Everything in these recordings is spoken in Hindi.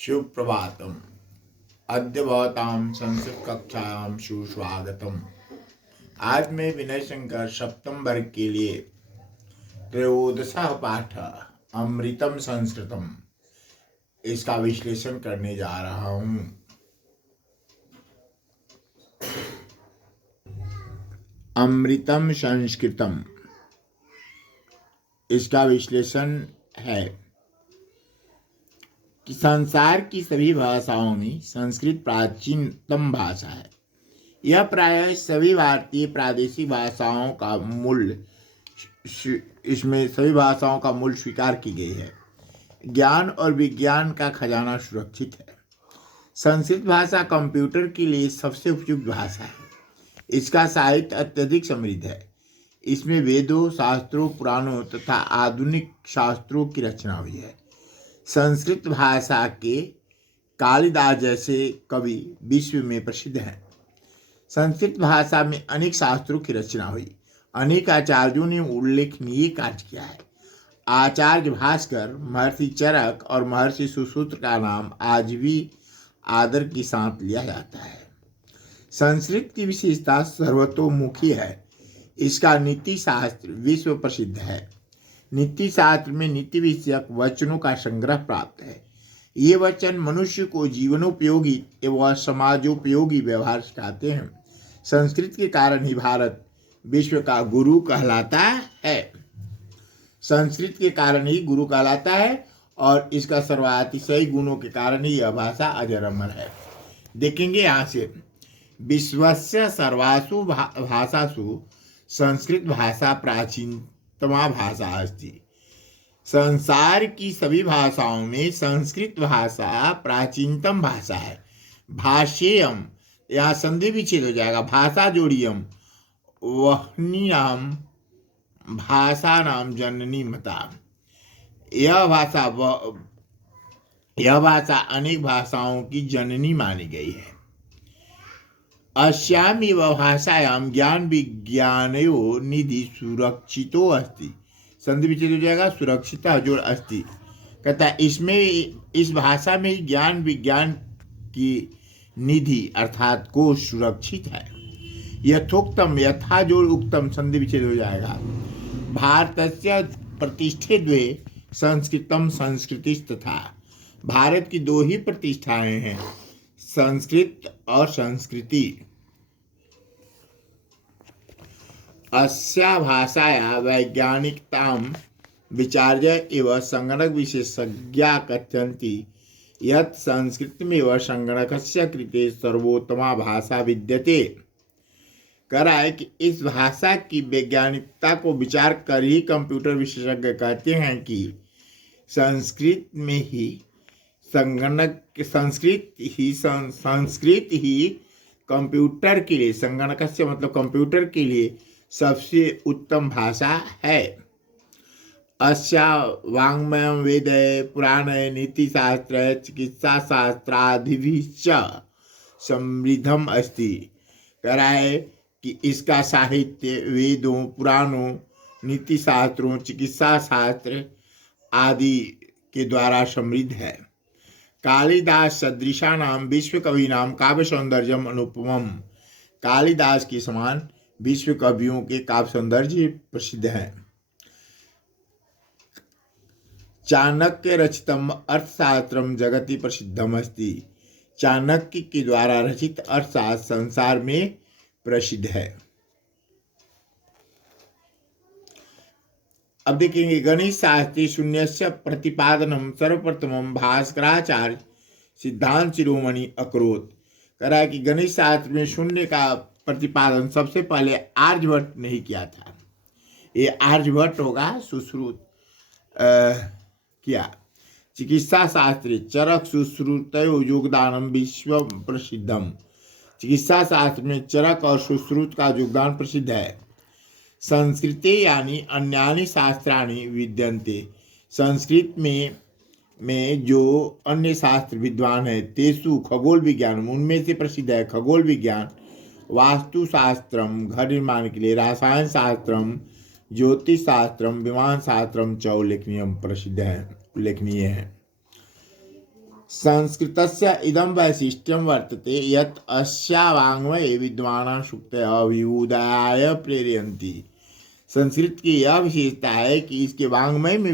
सुप्रभातम। अद्य भवतां संस्कृत कक्षायां सुस्वागतम। आज मैं विनय शंकर सप्तम वर्ग के लिए त्रयोदशः पाठ अमृतम संस्कृतम इसका विश्लेषण करने जा रहा हूँ। अमृतम संस्कृतम इसका विश्लेषण है कि संसार की सभी भाषाओं में संस्कृत प्राचीनतम भाषा है। यह प्रायः सभी भारतीय प्रादेशिक भाषाओं का मूल इसमें सभी भाषाओं का मूल स्वीकार की गई है। ज्ञान और विज्ञान का खजाना सुरक्षित है। संस्कृत भाषा कंप्यूटर के लिए सबसे उपयुक्त भाषा है। इसका साहित्य अत्यधिक समृद्ध है। इसमें वेदों, शास्त्रों, पुराणों तथा आधुनिक शास्त्रों की रचना हुई है। संस्कृत भाषा के कालिदास जैसे कवि विश्व में प्रसिद्ध हैं। संस्कृत भाषा में अनेक शास्त्रों की रचना हुई। अनेक आचार्यों ने उल्लेखनीय कार्य किया है। आचार्य भास्कर, महर्षि चरक और महर्षि सुश्रुत का नाम आज भी आदर के साथ लिया जाता है। संस्कृत की विशेषता सर्वतोमुखी है। इसका नीति शास्त्र विश्व प्रसिद्ध है। नीति शास्त्र में नीति विषयक वचनों का संग्रह प्राप्त है। ये वचन मनुष्य को जीवनोपयोगी एवं समाजोपयोगी व्यवहार सिखाते हैं। संस्कृत के कारण ही भारत विश्व का गुरु कहलाता है। संस्कृत के कारण ही गुरु कहलाता है और इसका सर्वातिशय गुणों के कारण ही यह भाषा अजर अमर है। देखेंगे यहाँ से विश्वस्य सर्वासु भाषासु संस्कृत भाषा प्राचीनतमा भाषा अस्ति। संसार की सभी भाषाओं में संस्कृत भाषा प्राचीनतम भाषा है। भाष्यम, यहाँ संधि विच्छेद हो जाएगा। भाषा जोड़ियम वहनी नाम भाषा नाम जननी मता। यह भाषा अनेक भाषाओं की जननी मानी गई है। अस्यामिव भाषायां ज्ञान विज्ञानयो निधि सुरक्षितो अस्ति। संधि विच्छेद हो जाएगा। सुरक्षित जोड़ अस्ति कहता है इसमें इस भाषा में ज्ञान विज्ञान की निधि अर्थात को सुरक्षित है। यथोक्तम यथा जोड़ उक्तम संधि विच्छेद हो जाएगा। भारतस्य प्रतिष्ठे द्वे संस्कृतम संस्कृति तथा। भारत की दो ही प्रतिष्ठाएं हैं, संस्कृत और संस्कृति। अस्या भाषाया वैज्ञानिकतां विचार्य एव संगणक विशेषज्ञा कथयन्ति यत् संस्कृतमेव संगणकस्य कृते सर्वोत्तमा भाषा विद्यते। कह रहा है कि इस भाषा की वैज्ञानिकता को विचार कर ही कंप्यूटर विशेषज्ञ कहते हैं कि संस्कृत ही कंप्यूटर के लिए, संगणक से मतलब कंप्यूटर के लिए सबसे उत्तम भाषा है। अस्या वाङ्मयं वेदे पुराणे नीतिशास्त्रे चिकित्सा शास्त्रादिभिश्च समृद्धम अस्ति। कह रहा है कि इसका साहित्य वेदों, पुराणों, नीति शास्त्रों, चिकित्सा शास्त्र आदि के द्वारा समृद्ध है। कालिदास सदृशानाम विश्व कवीनाम काव्य सौंदर्यम अनुपमम। कालिदास के समान विश्व कवियों के काव्य सौंदर्य प्रसिद्ध हैं। चाणक्य रचितम अर्थशास्त्रम जगति प्रसिद्धम अस्ति। चाणक्य के द्वारा रचित अर्थशास्त्र संसार में प्रसिद्ध है। अब देखेंगे गणित शास्त्री शून्यस्य प्रतिपादनम सर्वप्रथमम भास्कराचार्य सिद्धांत शिरोमणि अकरोत। कह रहा है कि गणित शास्त्र में शून्य का प्रतिपादन सबसे पहले आर्यभट्ट ने ही किया था। ये आर्यभट्ट होगा, सुश्रुत किया। चिकित्सा शास्त्री चरक सुश्रुतयो योगदानम विश्व प्रसिद्धम। चिकित्सा शास्त्र में चरक और सुश्रुत का योगदान प्रसिद्ध है। संस्कृते यानी अन्यानि शास्त्राणि विद्यन्ते। संस्कृत में जो अन्य शास्त्र विद्वान है तेसु खगोल विज्ञान, उनमें से प्रसिद्ध है खगोल विज्ञान, वास्तुशास्त्रम घर निर्माण के लिए, रसायन शास्त्रम, ज्योतिष शास्त्रम, विमान शास्त्रम च उल्लेखनीय है। संस्कृतस्य इदं वैशिष्ट्यं वर्तते यत् अस्या वाङ्मये विद्वानां सूक्तयः अभिभूताय प्रेरयन्ति। संस्कृत की यह विशेषता है कि इसके वाङ्मय में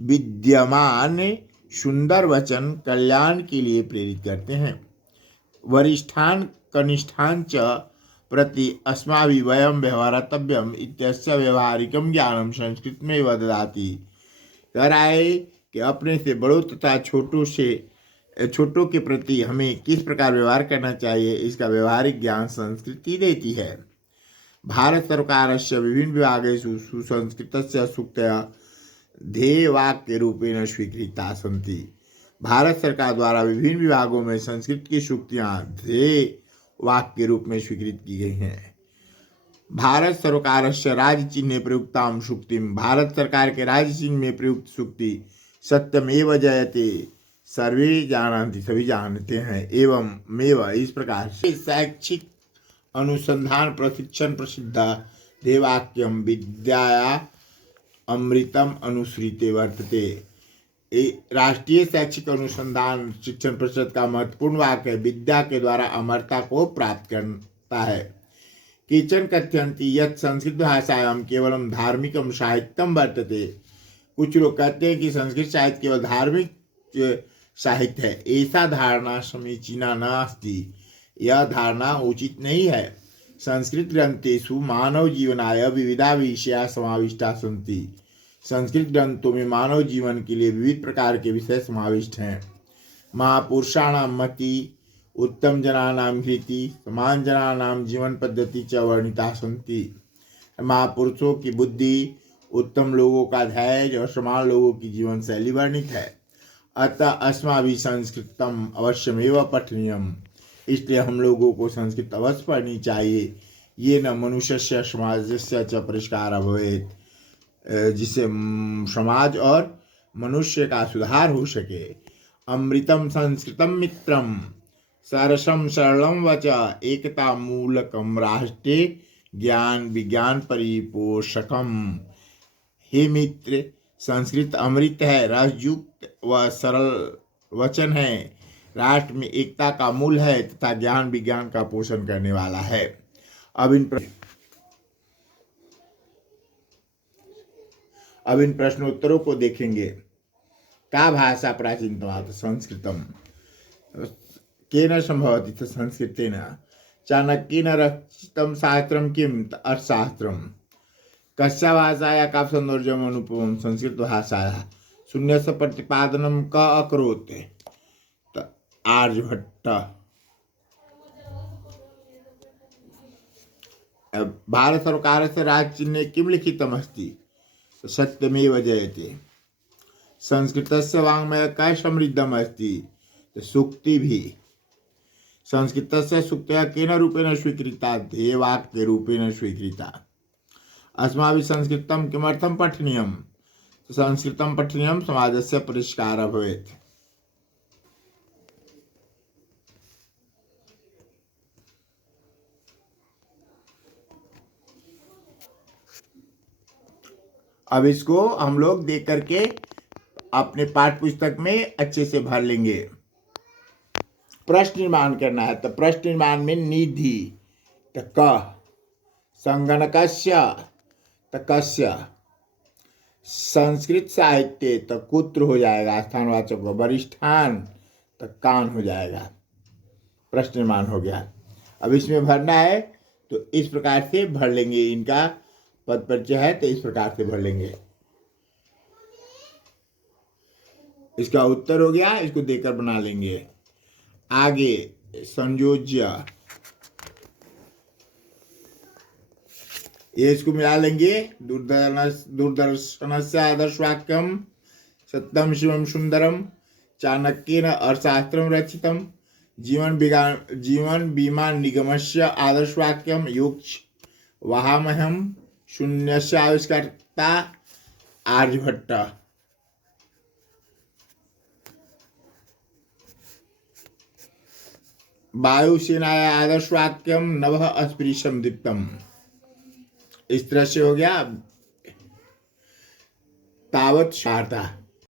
विद्यमान सुंदर वचन कल्याण के लिए प्रेरित करते हैं। वरिष्ठान कनिष्ठान च प्रति अस्माभिः वयं व्यवहर्तव्यम् इत्यस्य व्यवहारिकं ज्ञानं संस्कृत में ददाति। कह रहा है कि अपने से बड़ों तथा छोटों के प्रति हमें किस प्रकार व्यवहार करना चाहिए, इसका व्यवहारिक ज्ञान संस्कृति देती है। भारत सरकारस्य विभिन्न विभागेषु सुसंस्कृतस्य सूक्तयः ध्येयवाक्यरूपेण स्वीकृता सन्ति। भारत सरकार द्वारा विभिन्न विभागों में संस्कृत की सूक्तियाँ ध्येय वाक्य रूप में स्वीकृत की गई हैं। भारत सरकारस्य राज्य चिन्हे प्रयुक्तां सूक्तिम, भारत सरकार के राज्य चिन्ह में प्रयुक्त सूक्ति सत्यमेव जयते सर्वे जानन्ति, सभी जानते हैं, एवं मेव, इस प्रकार से शैक्षिक अनुसंधान प्रशिक्षण प्रसिद्ध देवाक्यम विद्याया अमृतम अनुसृते वर्तते। राष्ट्रीय शैक्षिक अनुसंधान शिक्षण परिषद का महत्वपूर्ण वाक्य है, विद्या के द्वारा अमरता को प्राप्त करता है। केचन कथयन्ति यत् संस्कृत भाषायां केवलं धार्मिकं साहित्यं वर्तते। कुछ लोग कहते हैं कि संस्कृत साहित्य केवल धार्मिक साहित्य है। ऐसा धारणा समीचीना नास्ति, यह धारणा उचित नहीं है। संस्कृत ग्रंथेषु मानव जीवनाय विविधा विषया समाविष्टा सन्ति। संस्कृत ग्रंथों में मानव जीवन के लिए विविध प्रकार के विषय समाविष्ट हैं। महापुरुषाणां मति, उत्तम जनानां कीर्ति, समान जनानां जीवन पद्धति च वर्णिता सन्ति। महापुरुषों की बुद्धि, उत्तम लोगों का धैर्य और समान लोगों की जीवन शैली वर्णित है। अतः अस्माभिः संस्कृतम अवश्यमेव पठनीयम्, इसलिए हम लोगों को संस्कृत अवश्य पढ़नी चाहिए। ये न मनुष्यस्य समाजस्य च परिष्कारः भवेत्, जिससे समाज और मनुष्य का सुधार हो सके। अमृतम संस्कृतम मित्रम सरसम सरलम वच एकता मूलकम राष्ट्रे ज्ञान विज्ञान परिपोषकम। हे मित्र, संस्कृत अमृत है, रसयुक्त व सरल वचन है, राष्ट्र में एकता का मूल है तथा ज्ञान विज्ञान का पोषण करने वाला है। अब इन प्रश्नोत्तरों को देखेंगे। का भाषा प्राचीनतमा संस्कृतम, केन संभवति त संस्कृतेन, चाणक्येन रचितं शास्त्रं किम अर्थशास्त्रम, कस्या भाषाया का सौंदर्यम अनुपमम, संस्कृत भाषाया शून्यस्य प्रतिपादनं क अकरोत्, आर्यभट्ट। भारत सर्वकारस्य राज्यचिह्ने किं लिखितमस्ति, सत्यमेव जयते। संस्कृतस्य वाङ्मयः कः समृद्धमस्ति, सूक्तिभिः। संस्कृतस्य सूक्तयः केन रूपेण स्वीकृता, ध्येयवाक्यरूपेण स्वीकृता। अस्माभिः संस्कृतं किमर्थं पठनीयं, संस्कृतं पठनीयं समाजस्य परिष्कारः भवेत्। अब इसको हम लोग देख करके अपने पाठ्य पुस्तक में अच्छे से भर लेंगे। प्रश्न निर्माण करना है, तो प्रश्न निर्माण में निधि तो क, संगणकस्य तो कस्य, संस्कृत साहित्य तो कुत्र हो जाएगा स्थानवाचक, वरिष्ठान तो कान हो जाएगा। प्रश्न निर्माण हो गया। अब इसमें भरना है तो इस प्रकार से भर लेंगे। इनका पद परिचय है तो इस प्रकार से भर लेंगे। इसका उत्तर हो गया, इसको देकर बना लेंगे। आगे संयोज्य, ये इसको मिला लेंगे। दूरदर्शनस्य आदर्शवाक्यम सत्यम शिवम सुंदरम, चाणक्येन अर्थशास्त्रम रचितम, जीवन बीमा निगमस्य आदर्शवाक्यम युक्ष वहामहम, शून्यस्य आविष्कर्ता आर्यभट्ट। वायुसेनाया आदर्शवाक्यम नभः अस्पृशम दीप्तम। इस तरह से हो गया। तावत शारदा।